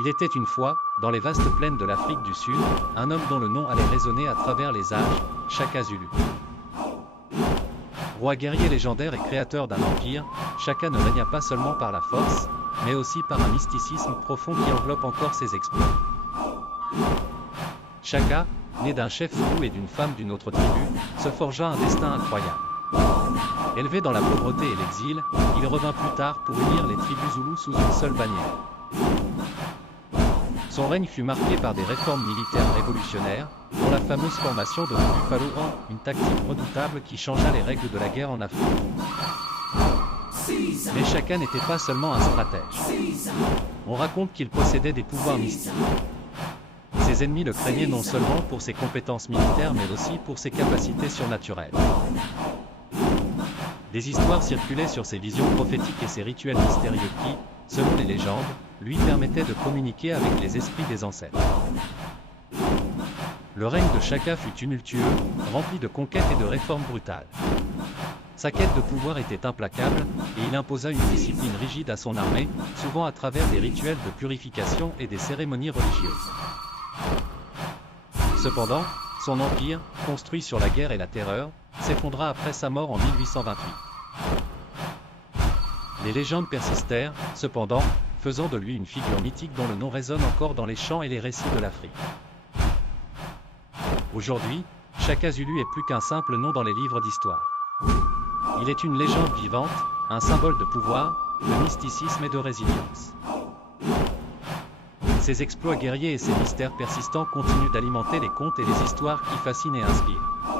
Il était une fois, dans les vastes plaines de l'Afrique du Sud, un homme dont le nom allait résonner à travers les âges, Shaka Zulu. Roi guerrier légendaire et créateur d'un empire, Shaka ne régna pas seulement par la force, mais aussi par un mysticisme profond qui enveloppe encore ses exploits. Shaka, né d'un chef zoulou et d'une femme d'une autre tribu, se forgea un destin incroyable. Élevé dans la pauvreté et l'exil, il revint plus tard pour unir les tribus zoulous sous une seule bannière. Son règne fut marqué par des réformes militaires révolutionnaires, dont la fameuse formation de Buffalo Run, une tactique redoutable qui changea les règles de la guerre en Afrique. Mais Shaka n'était pas seulement un stratège. On raconte qu'il possédait des pouvoirs mystiques. Ses ennemis le craignaient non seulement pour ses compétences militaires mais aussi pour ses capacités surnaturelles. Des histoires circulaient sur ses visions prophétiques et ses rituels mystérieux qui, selon les légendes, lui permettaient de communiquer avec les esprits des ancêtres. Le règne de Shaka fut tumultueux, rempli de conquêtes et de réformes brutales. Sa quête de pouvoir était implacable, et il imposa une discipline rigide à son armée, souvent à travers des rituels de purification et des cérémonies religieuses. Cependant, son empire, construit sur la guerre et la terreur, s'effondra après sa mort en 1828. Les légendes persistèrent, cependant, faisant de lui une figure mythique dont le nom résonne encore dans les chants et les récits de l'Afrique. Aujourd'hui, Shaka Zulu est plus qu'un simple nom dans les livres d'histoire. Il est une légende vivante, un symbole de pouvoir, de mysticisme et de résilience. Ses exploits guerriers et ses mystères persistants continuent d'alimenter les contes et les histoires qui fascinent et inspirent.